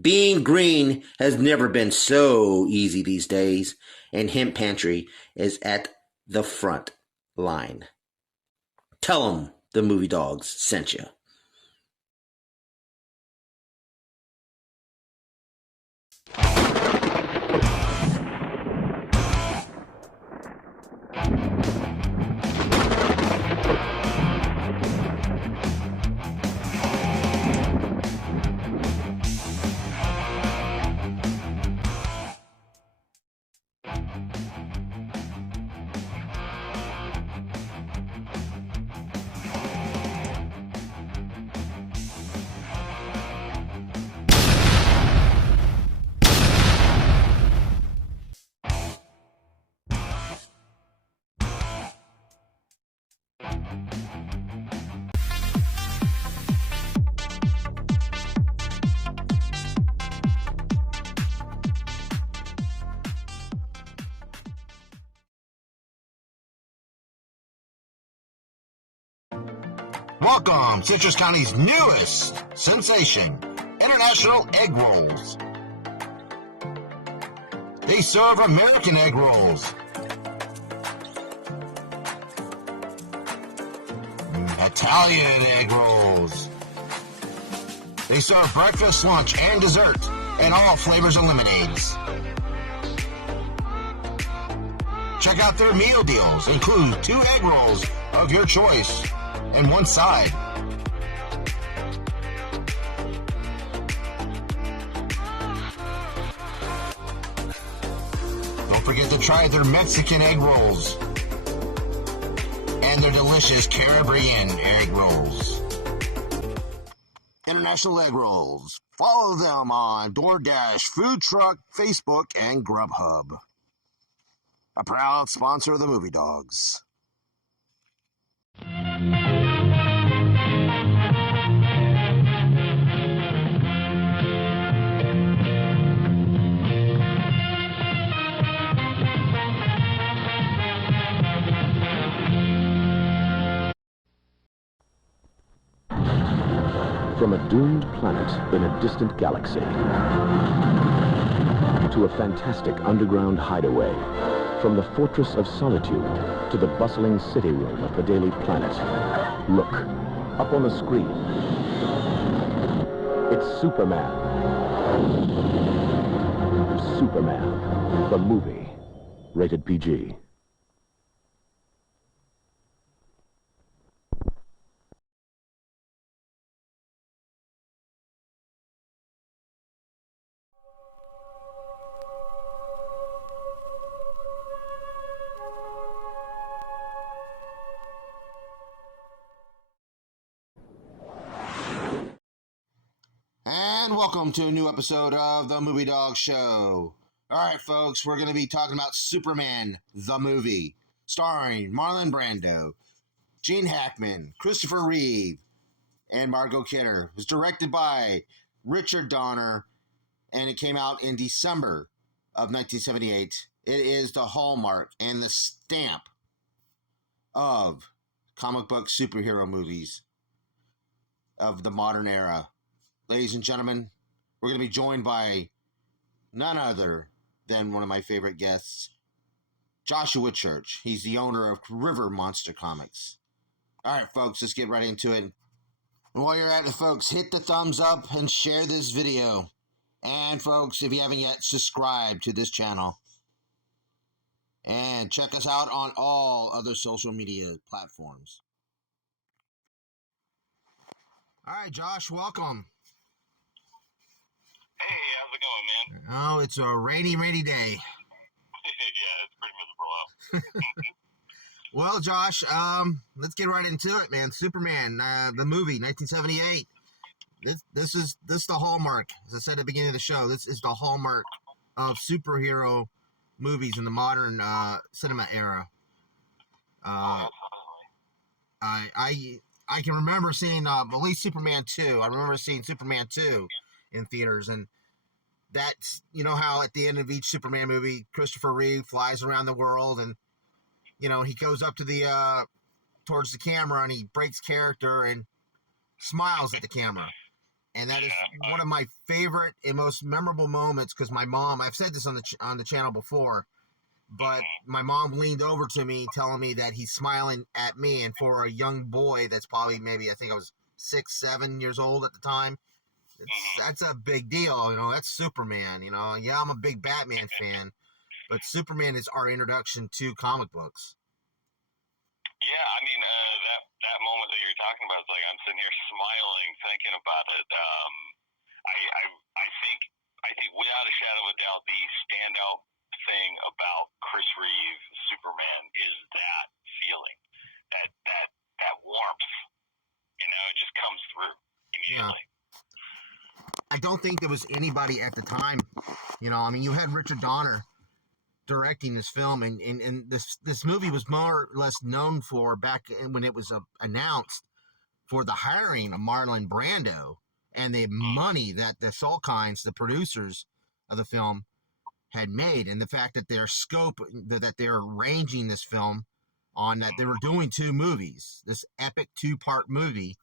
Being green has never been so easy these days, and Hemp Pantry is at the front line. Tell them the movie dogs sent you. Welcome, Citrus County's newest sensation, International Egg Rolls. They serve American egg rolls, Italian egg rolls. They serve breakfast, lunch, and dessert, and all flavors and lemonades. Check out their meal deals. Include 2 egg rolls of your choice and 1 side. Don't forget to try their Mexican egg rolls and their delicious Caribbean egg rolls. International Egg Rolls. Follow them on DoorDash, Food Truck, Facebook, and Grubhub. A proud sponsor of the Movie Dogs. From a doomed planet in a distant galaxy to a fantastic underground hideaway, from the Fortress of Solitude to the bustling city room of the Daily Planet. Look, up on the screen. It's Superman. Superman, the movie. Rated PG. And welcome to a new episode of the Movie Dog Show. Alright, folks, we're going to be talking about Superman, the movie, starring Marlon Brando, Gene Hackman, Christopher Reeve, and Margot Kidder. It was directed by Richard Donner, and it came out in December of 1978. It is the hallmark and the stamp of comic book superhero movies of the modern era. Ladies and gentlemen, we're going to be joined by none other than one of my favorite guests, Joshua Church. He's the owner of River Monster Comics. All right, folks, let's get right into it. And while you're at it, folks, hit the thumbs up and share this video. And, folks, if you haven't yet, subscribe to this channel. And check us out on all other social media platforms. All right, Josh, welcome. Hey, how's it going, man? Oh, it's a rainy day. Yeah, it's pretty miserable out. Well, Josh, let's get right into it, man. Superman, the movie, 1978. This is the hallmark. As I said at the beginning of the show, this is the hallmark of superhero movies in the modern cinema era. Absolutely. I can remember seeing at least Superman 2. I remember seeing Superman 2 in theaters, and that's, you know how at the end of each Superman movie, Christopher Reeve flies around the world, and you know, he goes up to the towards the camera and he breaks character and smiles at the camera. And that is one of my favorite and most memorable moments because my mom, I've said this on the channel before, but my mom leaned over to me telling me that he's smiling at me. And for a young boy that's probably maybe, I think I was 6, 7 years old at the time, that's a big deal. You know, that's Superman. You know, yeah, I'm a big Batman fan, but Superman is our introduction to comic books. Yeah, I mean, that moment that you're talking about is like I'm sitting here smiling, thinking about it. I think without a shadow of a doubt, the standout thing about Chris Reeve Superman is that feeling, that warmth. You know, it just comes through immediately. Yeah. I don't think there was anybody at the time. You know, I mean, you had Richard Donner directing this film, and this movie was more or less known for back when it was announced for the hiring of Marlon Brando and the money that the Salkinds, the producers of the film, had made, and the fact that their scope, that they're arranging this film on, that they were doing 2 movies, this epic 2-part movie,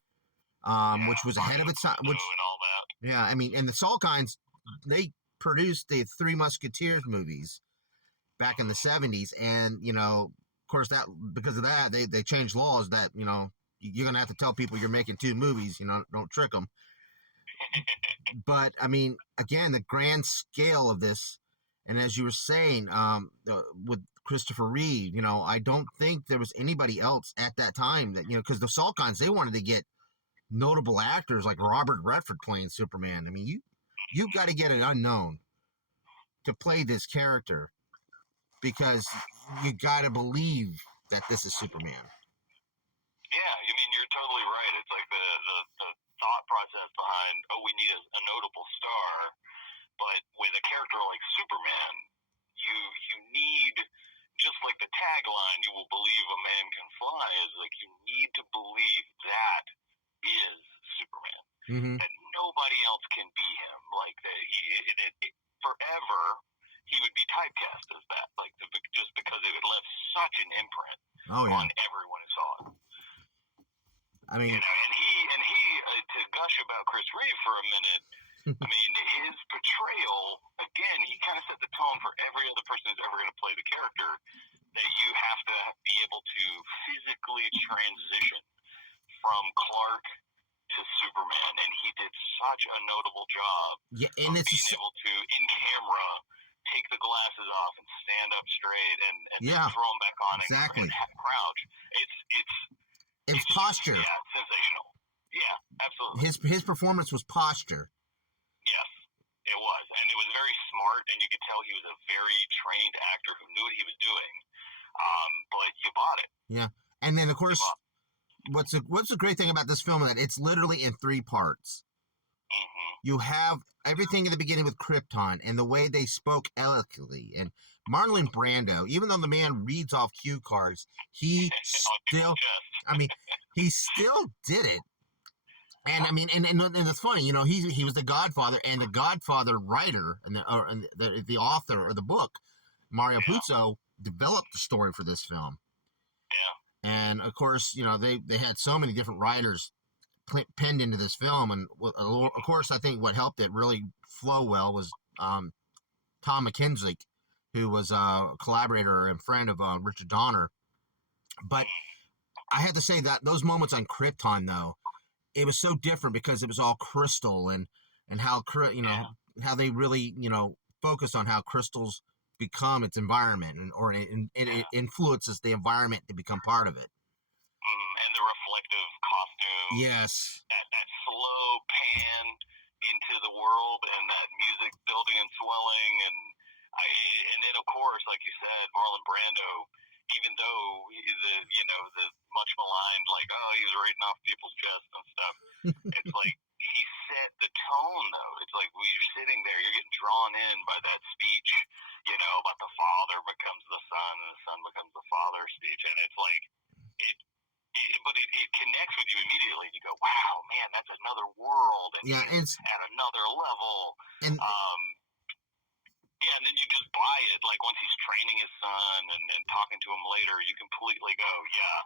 which was ahead of its time. Which, and all that. yeah, I mean, and the Salkinds, they produced the 3 Musketeers movies back in the 70s, and you know, of course, that because of that, they changed laws that, you know, you're gonna have to tell people you're making 2 movies. You know, don't trick them. But I mean, again, the grand scale of this, and as you were saying, with Christopher Reeve, you know, I don't think there was anybody else at that time that, you know, because the Salkinds, they wanted to get notable actors like Robert Redford playing Superman. I mean, you got to get an unknown to play this character, because you got to believe that this is Superman. Yeah, I mean, you're totally right. It's like the thought process behind, we need a notable star, but with a character like Superman, you need, just like the tagline, "You will believe a man can fly," is like you need to believe that is Superman. Mm-hmm. That nobody else can be him. Like that, forever he would be typecast as that. Like just because it would left such an imprint on everyone who saw it. I mean, you know, and he to gush about Chris Reeve for a minute. I mean, his portrayal, again, he kind of set the tone for every other person who's ever going to play the character, that you have to be able to physically transition from Clark to Superman, and he did such a notable job and of being able to, in camera, take the glasses off and stand up straight and throw them back on and crouch. It's posture. Yeah, sensational. Yeah, absolutely. His performance was posture. Yes, it was. And it was very smart, and you could tell he was a very trained actor who knew what he was doing. But you bought it. Yeah. And then, of course, what's the great thing about this film is that it's literally in 3 parts. Mm-hmm. You have everything in the beginning with Krypton and the way they spoke eloquently. And Marlon Brando, even though the man reads off cue cards, he still did it. And I mean, and it's funny, you know, he was the Godfather, and the Godfather writer and the author of the book, Mario Puzo, developed the story for this film. Yeah. And of course, you know, they had so many different writers penned into this film, and of course, I think what helped it really flow well was Tom McKenzie, who was a collaborator and friend of Richard Donner. But I had to say that those moments on Krypton, though, it was so different because it was all crystal, and how, you know, how they really, you know, focused on how crystals become its environment, or it influences the environment to become part of it. And the reflective costume. Yes. That slow pan into the world, and that music building and swelling, and then of course, like you said, Marlon Brando, even though the much maligned, like, he was reading off people's chests and stuff, it's like he set the tone, though. It's like when you're sitting there, you're getting drawn in by that speech, you know, about the father becomes the son and the son becomes the father speech, and it's like it connects with you immediately. You go, wow, man, that's another world, and it's at another level. And and then you just buy it. Like once he's training his son and talking to him later, you completely go, yeah,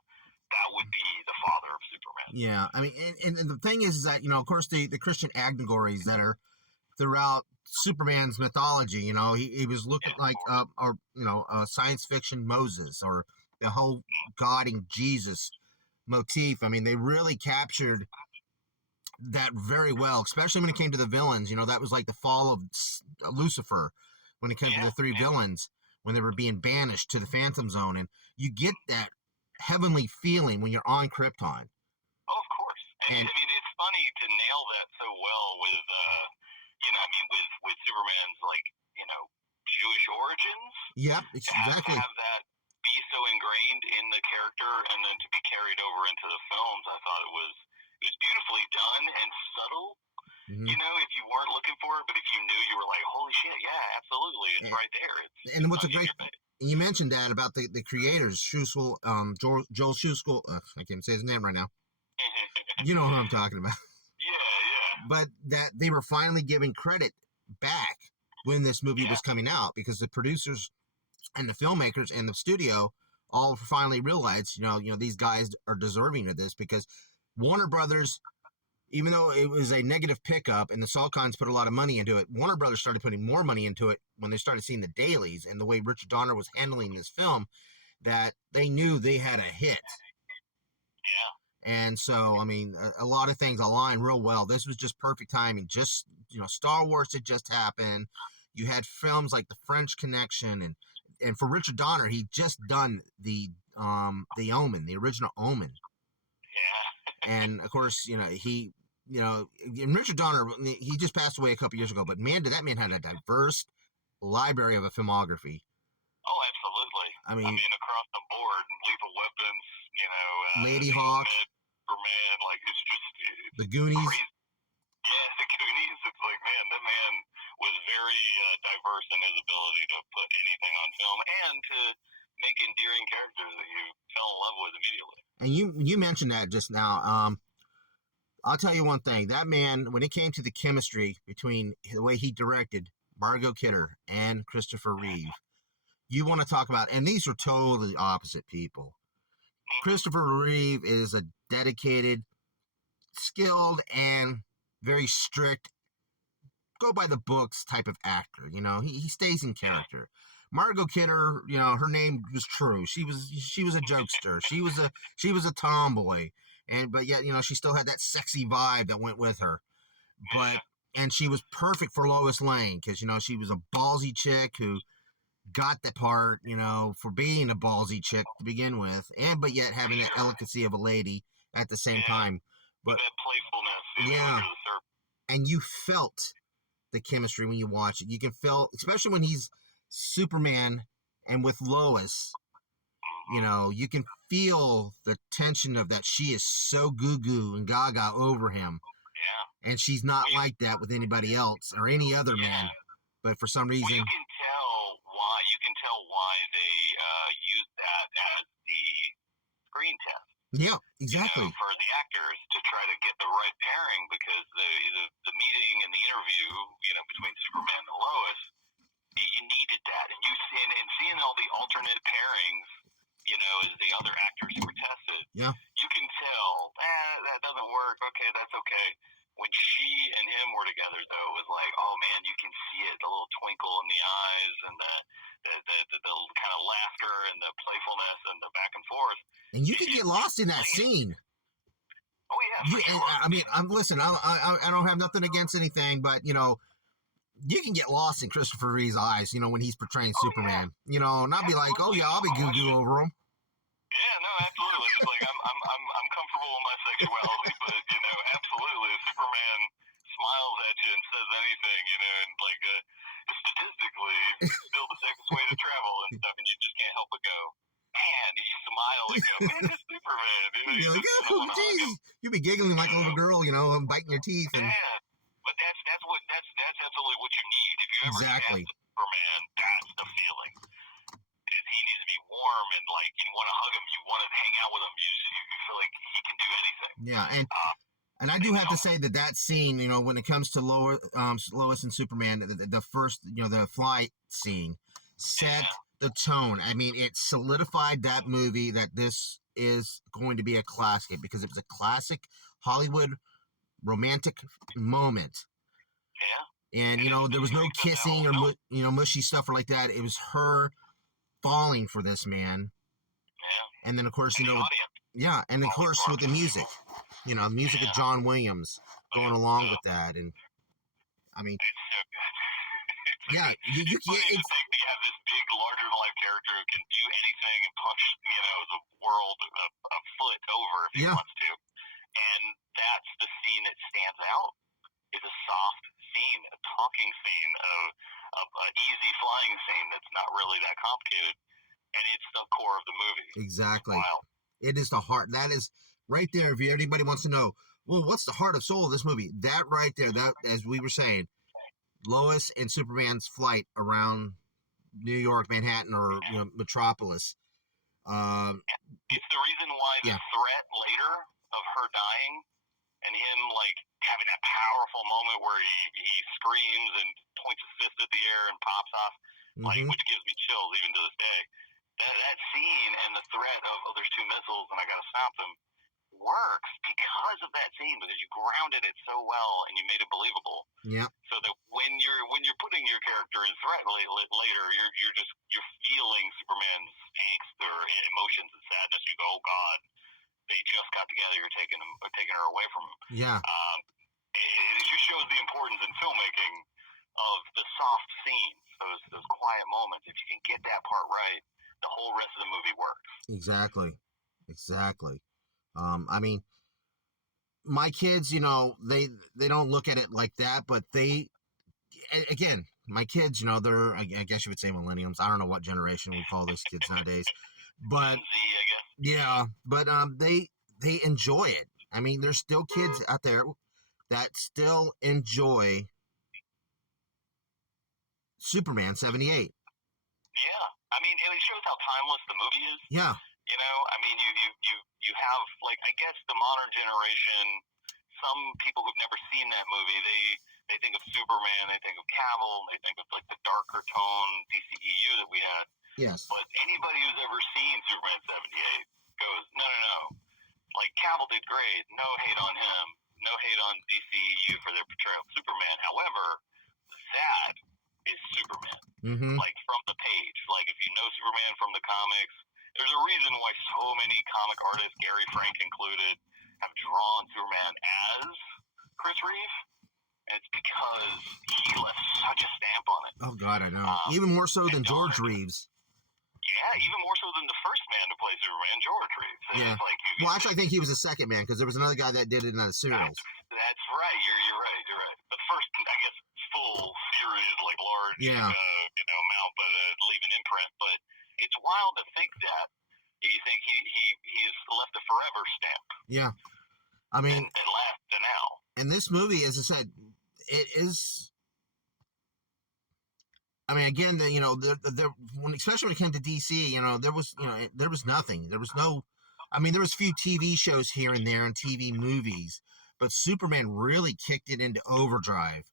that would be the father of Superman. Yeah, I mean, and the thing is that, of course, the Christian allegories that are throughout Superman's mythology, he was looking like science fiction Moses, or the whole godding Jesus motif. I mean, they really captured that very well, especially when it came to the villains. That was like the fall of Lucifer when it came to the three villains when they were being banished to the Phantom Zone, and you get that heavenly feeling when you're on Krypton. Oh, of course. And I mean, it's funny to nail that so well with, with Superman's, Jewish origins. Yep, exactly. To have that be so ingrained in the character and then to be carried over into the films, I thought it was beautifully done and subtle. Mm-hmm. If you weren't looking for it, but if you knew, you were like, holy shit, yeah, absolutely. It's right there. And what's a great... You mentioned that about the creators, Schussel, Joel Schussel. I can't say his name right now. You know who I'm talking about. Yeah. But that they were finally giving credit back when this movie was coming out, because the producers and the filmmakers and the studio all finally realized, these guys are deserving of this, because Warner Brothers, even though it was a negative pickup and the Salkinds put a lot of money into it, Warner Brothers started putting more money into it when they started seeing the dailies and the way Richard Donner was handling this film, that they knew they had a hit. Yeah. And so, I mean, a lot of things aligned real well. This was just perfect timing. Just, Star Wars had just happened. You had films like The French Connection, and for Richard Donner, he'd just done the Omen, the original Omen. Yeah. And of course, he, and Richard Donner, he just passed away a couple years ago, but man, that man had a diverse library of a filmography. Oh, absolutely. I mean across the board, Lethal Weapons, Lady Hawk, Superman, it's just The Goonies. Crazy. Yeah, The Goonies. It's like, man, that man was very diverse in his ability to put anything on film and to make endearing characters that you fell in love with immediately. And you mentioned that just now. I'll tell you one thing. That man, when it came to the chemistry between the way he directed Margot Kidder and Christopher Reeve, you want to talk about, and these are totally opposite people. Christopher Reeve is a dedicated, skilled, and very strict, go by the books type of actor. He stays in character. Margot Kidder, her name was true. She was a jokester. She was a tomboy, but yet, she still had that sexy vibe that went with her. And she was perfect for Lois Lane, because she was a ballsy chick who got the part, for being a ballsy chick to begin with, but yet having that elegancy of a lady at the same time. But that playfulness, yeah, and you felt the chemistry when you watch it. You can feel, especially when he's Superman and with Lois, you can feel the tension of that. She is so goo and gaga over him. Yeah. And she's not like that with anybody else or any other man. But for some reason... Well, you can tell why they use that as the screen test. Yeah, exactly. For the actors to try to get the right pairing, because the meeting and the interview, between Superman and Lois, you needed that, and seeing all the alternate pairings, as the other actors who were tested, you can tell that doesn't work. Okay, that's okay. When she and him were together, though, it was like, oh man, you can see it, the little twinkle in the eyes, and the kind of laughter and the playfulness and the back and forth. And you can get lost in that scene. Oh yeah. Listen, I don't have nothing against anything, but you can get lost in Christopher Reeve's eyes, when he's portraying Superman. Not be like, oh yeah, I'll be goo over him. Yeah, no, absolutely. It's like I'm comfortable with my sexuality, but absolutely, Superman smiles at you and says anything, and statistically, it's still the safest way to travel and stuff, and you just can't help but go, man, you smile and go, man, it's Superman. You're like, oh, geez. You'd be giggling like a little girl, biting your teeth. And... Yeah, but that's absolutely what you need. If you ever have Superman, that's the feeling. He needs to be warm and you want to hug him, you want to hang out with him, you feel like he can do anything. Yeah, and I do have to say that scene, when it comes to Lois and Superman, the first, the flight scene set the tone. I mean, it solidified that movie, that this is going to be a classic because it was a classic Hollywood romantic moment. Yeah. And, you know, there was no kissing or, mushy stuff or like that. It was her falling for this man. Yeah. And then, of course, And you know, audience. and of course with the music, you know, the music of John Williams going along with that. And, I mean, it's so good. yeah, it's funny to think that you have this big, larger-than-life character who can do anything and punch, you know, the world a foot over if he wants to. And that's the scene that stands out. Is a soft scene, a talking scene, of an easy flying scene that's not really that complicated, and it's the core of the movie. Exactly. Wow. It is the heart. That is right there. If anybody wants to know, well, what's the heart of soul of this movie? That right there, that, as we were saying, Lois and Superman's flight around New York, Manhattan, or you know, Metropolis. It's the reason why the threat later of her dying and him like having that powerful moment where he screams and points his fist at the air and pops off, like, which gives me chills even to this day. That scene and the threat of, oh, there's 2 missiles and I got to stop them, works because of that scene, because you grounded it so well and you made it believable. Yeah. So that when you're putting your character in threat later, you're feeling Superman's angst or emotions and sadness. You go, oh God, they just got together. You're taking her away from him. Yeah. It just shows the importance in filmmaking of the soft scenes, those quiet moments. If you can get that part right, the whole rest of the movie works. Exactly. I mean, my kids, you know, they don't look at it like that, but they, again, my kids, you know, they're, I guess you would say millennials. I don't know what generation we call those kids nowadays, but Gen Z, I guess. Yeah, but they enjoy it. I mean, there's still kids out there that still enjoy Superman 78. Yeah, I mean, it shows how timeless the movie is. Yeah. You know, I mean, you have, like, I guess the modern generation, some people who've never seen that movie, they think of Superman, they think of Cavill, they think of, like, the darker tone DCEU that we had. Yes. But anybody who's ever seen Superman 78 goes, no. Like, Cavill did great. No hate on him. No hate on DCEU for their portrayal of Superman. However, that is Superman. Like, from the page. Like, if you know Superman from the comics, there's a reason why so many comic artists, Gary Frank included, have drawn Superman as Chris Reeve. And it's because he left such a stamp on it. Oh, God, I know. Even more so than George Reeves. Yeah, even more so than the first man to play Superman, George Reeves. And yeah. Like well, actually, I think he was the second man because there was another guy that did it in the serials. That's right. You're right. But the first, I guess, full series, like large, amount, but leave an imprint. But it's wild to think that you think he's left a forever stamp. Yeah, I mean, and last to now. And this movie, as I said, it is. I mean, again, especially when it came to DC, you know, there was nothing. There was no. I mean, there was a few TV shows here and there and TV movies, but Superman really kicked it into overdrive.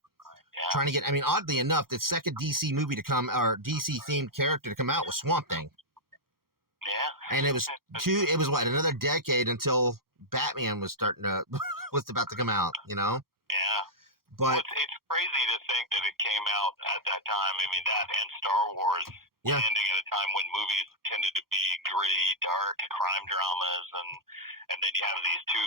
Trying to get, I mean, oddly enough, the second DC movie to come, or DC themed character to come out was Swamp Thing. Yeah. And it was another decade until Batman was was about to come out, you know? Yeah. But it's crazy to think that it came out at that time. I mean, that and Star Wars landing at a time when movies tended to be gritty, dark crime dramas, and then you have these 2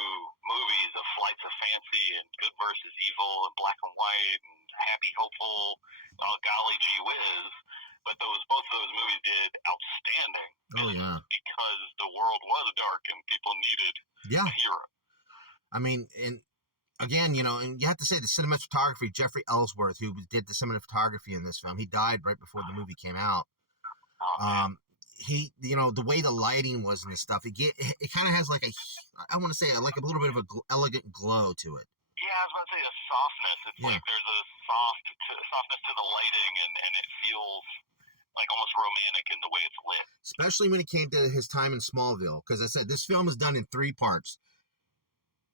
movies of Flights of Fancy and Good versus Evil and Black and White and Happy Hopeful, golly gee whiz. But both of those movies did outstanding. Oh yeah, because the world was dark and people needed a hero. I mean, and again, you know, and you have to say the cinematography, Jeffrey Ellsworth, who did the cinematography in this film, he died right before the movie came out. He, you know, the way the lighting was and this stuff, it kind of has like I want to say like a little bit of a elegant glow to it. Yeah, I was about to say a softness. It's like there's a softness to the lighting, and it feels like almost romantic in the way it's lit. Especially when it came to his time in Smallville, because I said this film is done in 3 parts.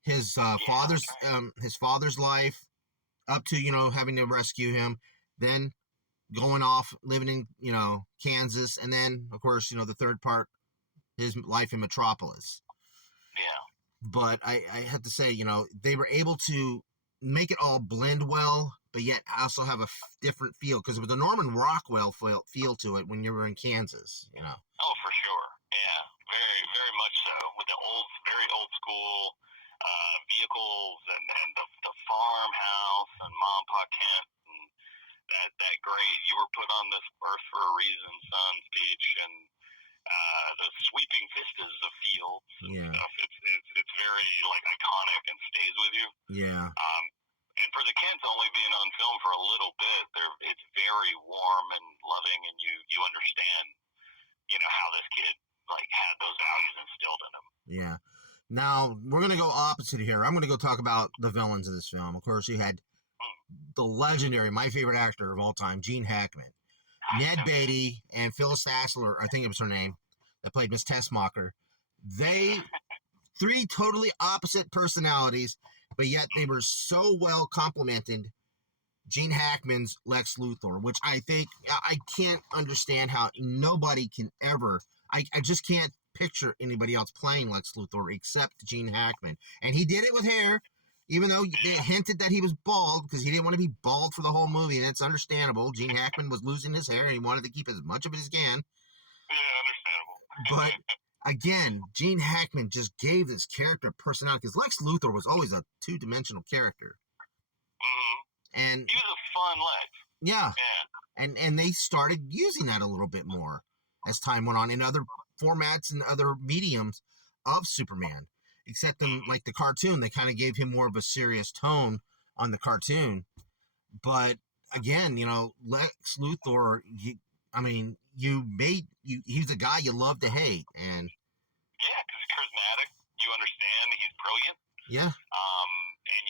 His father's life, up to, you know, having to rescue him, then going off living in, you know, Kansas, and then of course, you know, the third part, his life in Metropolis. Yeah. But I have to say, they were able to make it all blend well, but yet also have a different feel, because it was a Norman Rockwell feel to it when you were in Kansas. Oh, for sure. Yeah, very, very much so. With the very old school vehicles and the farmhouse and Mom, Pa Kent and that great "You were put on this earth for a reason" son speech, and the sweeping vistas of fields and stuff. It's very like iconic and stays with you. Yeah. And for the Kents only being on film for a little bit, it's very warm and loving, and you understand, how this kid like had those values instilled in him. Yeah. Now we're gonna go opposite here. I'm gonna go talk about the villains of this film. Of course, you had the legendary, my favorite actor of all time, Gene Hackman, Ned Beatty, and Phyllis Sassler, I think it was her name, that played Miss Tessmacher. They three totally opposite personalities, but yet they were so well complemented. Gene Hackman's Lex Luthor, which I think I can't understand how nobody can ever. I just can't picture anybody else playing Lex Luthor except Gene Hackman, and he did it with hair. Even though they hinted that he was bald because he didn't want to be bald for the whole movie, and it's understandable. Gene Hackman was losing his hair, and he wanted to keep as much of it as he can. Yeah, understandable. But again, Gene Hackman just gave this character personality, because Lex Luthor was always a two-dimensional character. Mm-hmm. And he was a fun Lex. Yeah. Yeah. And they started using that a little bit more as time went on in other formats and other mediums of Superman. Except in like the cartoon, they kind of gave him more of a serious tone on the cartoon. But again, Lex Luthor, he's a guy you love to hate, and yeah, because he's charismatic. You understand he's brilliant. Yeah. And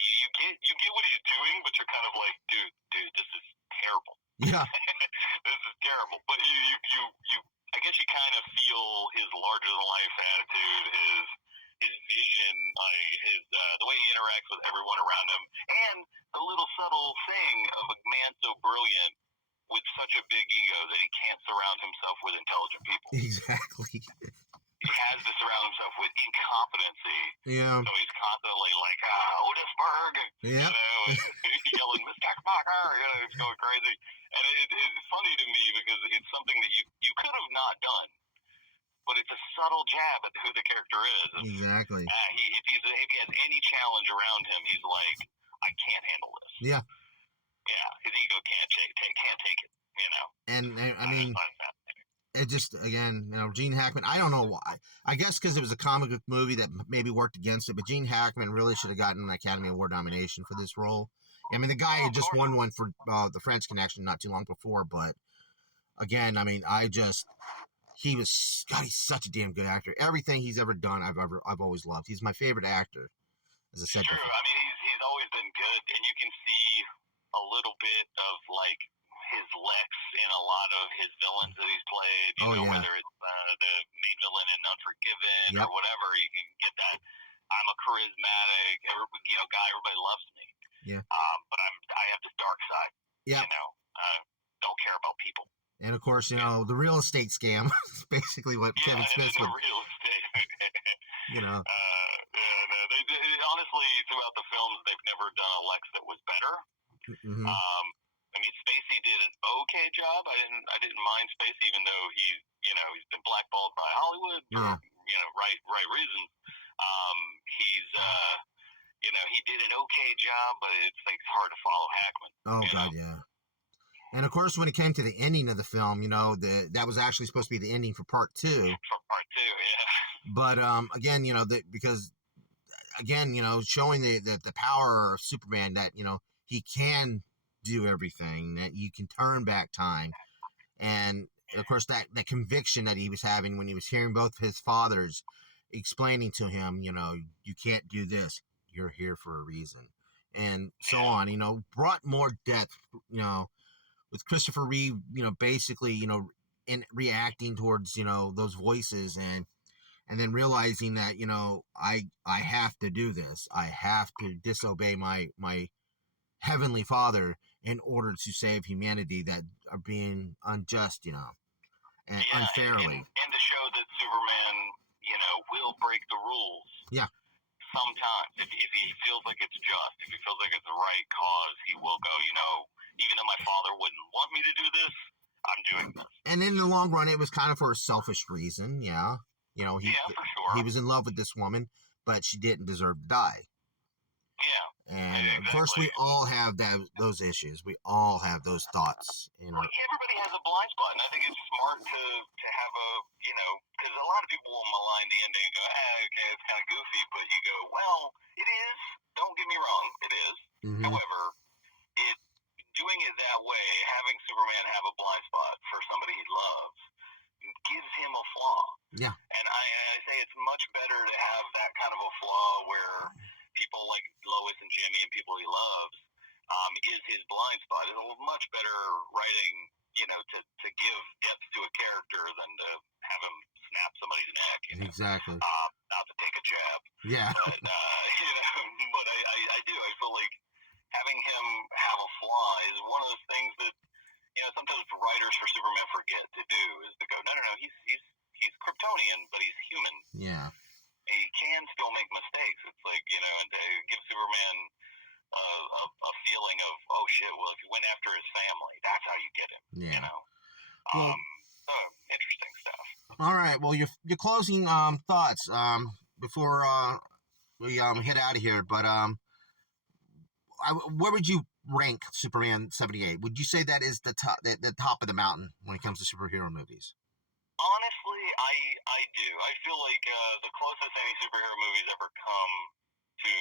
you get what he's doing, but you're kind of like, dude, this is terrible. Yeah. This is terrible. But you I guess you kind of feel his larger than life attitude, his vision, the way he interacts with everyone around him, and the little subtle thing of a man so brilliant with such a big ego that he can't surround himself with intelligent people. Exactly. He has to surround himself with incompetency. Yeah. So he's constantly like, Otisburg, yeah. Yelling, Miss Texmacher, it's going crazy. And it's funny to me because it's something that you could have not done, but it's a subtle jab at who the character is. Exactly. If he has any challenge around him, he's like, I can't handle this. Yeah. Yeah, his ego can't take it, And I mean, it just, again, Gene Hackman, I don't know why. I guess because it was a comic book movie that maybe worked against it, but Gene Hackman really should have gotten an Academy Award nomination for this role. I mean, the guy had just won one for The French Connection not too long before, but again, I mean, he's such a damn good actor. Everything he's ever done, I've always loved. He's my favorite actor, as I said before. True. I mean, he's always been good, and you can see a little bit of like his Lex in a lot of his villains that he's played. Whether it's the main villain in Unforgiven or whatever, you can get that. I'm a charismatic, guy. Everybody loves me. Yeah. But I have this dark side. Yeah. Don't care about people. And of course, the real estate scam is basically what Kevin Smith would. Real estate. Honestly, throughout the films, they've never done a Lex that was better. Mm-hmm. I mean, Spacey did an okay job. I didn't mind Spacey, even though he's been blackballed by Hollywood for right reasons. He did an okay job, but it's hard to follow Hackman. Oh God, yeah. And of course, when it came to the ending of the film, that was actually supposed to be the ending for part 2. For part 2, yeah. But again, showing the power of Superman, that he can do everything, that you can turn back time, and of course that conviction that he was having when he was hearing both his fathers explaining to him, you can't do this, you're here for a reason, and so on. Brought more depth, with Christopher Reeve, basically, in reacting towards, those voices, and then realizing that, I have to do this. I have to disobey my heavenly Father in order to save humanity that are being unjust, and unfairly. And to show that Superman will break the rules. Yeah. Sometimes, if he feels like it's just, if he feels like it's the right cause, he will go, even though my father wouldn't want me to do this, I'm doing this. And in the long run, it was kind of for a selfish reason, yeah. Yeah, for sure. He was in love with this woman, but she didn't deserve to die. Yeah. And exactly. of course, we all have those issues. We all have those thoughts. Well, everybody has a blind spot, and I think it's smart to have a, because a lot of people will malign the ending and go, okay, it's kind of goofy, but you go, well, it is. Don't get me wrong, it is. Mm-hmm. However, doing it that way, having Superman have a blind spot for somebody he loves, gives him a flaw. Yeah. And I say it's much better to have that kind of a flaw where people like Lois and Jimmy and people he loves is his blind spot. It's a much better writing, to give depth to a character than to have him snap somebody's neck. Exactly. Not to take a jab. Yeah. But, but I do. I feel like having him have a flaw is one of those things that, sometimes writers for Superman forget to do, is to go, no, he's Kryptonian, but he's human. Yeah. He can still make mistakes. It's like, and to give Superman a feeling of, oh shit, well, if you went after his family, that's how you get him. Yeah. Well, interesting stuff. All right. Well, your closing thoughts before we head out of here, but where would you rank Superman 78? Would you say that is the top of the mountain when it comes to superhero movies? Honestly, I do. I feel like the closest any superhero movie's ever come to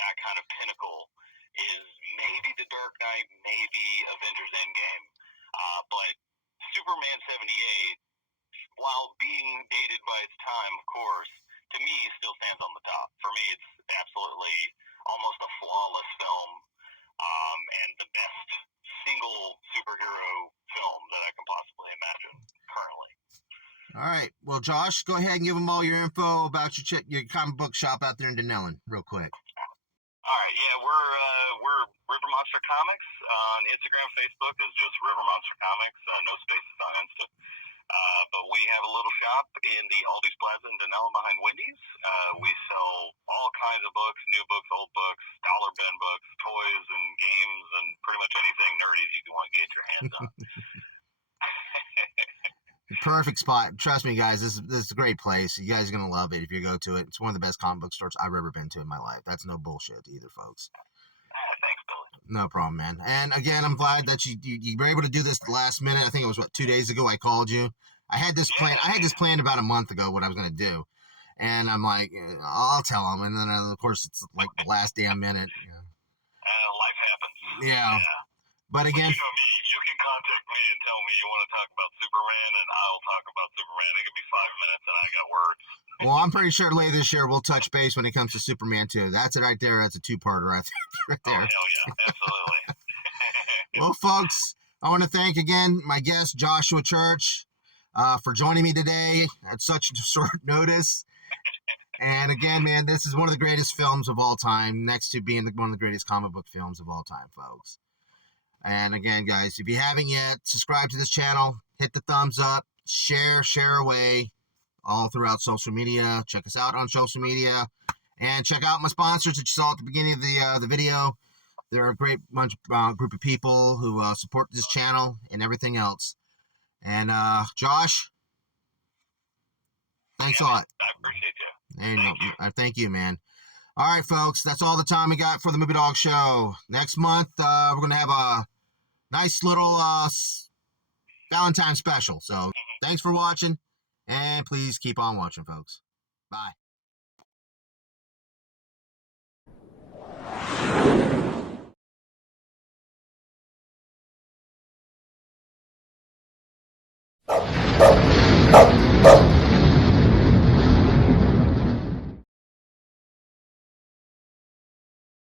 that kind of pinnacle is maybe The Dark Knight, maybe Avengers Endgame. But Superman 78, while being dated by its time, of course, to me still stands on the top. For me, it's absolutely almost a flawless film, and the best single superhero film that I can possibly imagine currently. All right. Well, Josh, go ahead and give them all your info about your comic book shop out there in Denellen, real quick. All right. Yeah, we're River Monster Comics on Instagram, Facebook is just River Monster Comics. No spaces on Insta. But we have a little shop in the Aldi's Plaza in Denellen behind Wendy's. We sell all kinds of books, new books, old books, dollar bin books, toys and games, and pretty much anything nerdy you want to get your hands on. Perfect spot. Trust me, guys, this is a great place. You guys are going to love it if you go to it. It's one of the best comic book stores I've ever been to in my life. That's no bullshit either, folks. Thanks, Billy. No problem, man. And again, I'm glad that you were able to do this at the last minute. I think it was 2 days ago I called you. I had this planned about a month ago, what I was going to do. And I'm like, I'll tell him. And then, of course, it's like the last damn minute. Life happens. Yeah. But again, you know me. You can contact me and tell me you want to talk about Superman, and I'll talk about Superman. It could be 5 minutes, and I got words. Well, I'm pretty sure later this year we'll touch base when it comes to Superman 2. That's it right there. That's a two-parter right there. Oh, hell yeah. Absolutely. Well, folks, I want to thank again my guest, Joshua Church, for joining me today at such short notice. And again, man, this is one of the greatest films of all time, next to being one of the greatest comic book films of all time, folks. And again, guys, if you haven't yet, subscribe to this channel, hit the thumbs up, share away all throughout social media. Check us out on social media, and check out my sponsors that you saw at the beginning of the video. They're a great group of people who support this channel and everything else. And Josh, thanks a lot. I appreciate you. Thank you, man. All right, folks, that's all the time we got for the Movie Dog Show. Next month, we're going to have a nice little Valentine special. So thanks for watching, and please keep on watching, folks. Bye.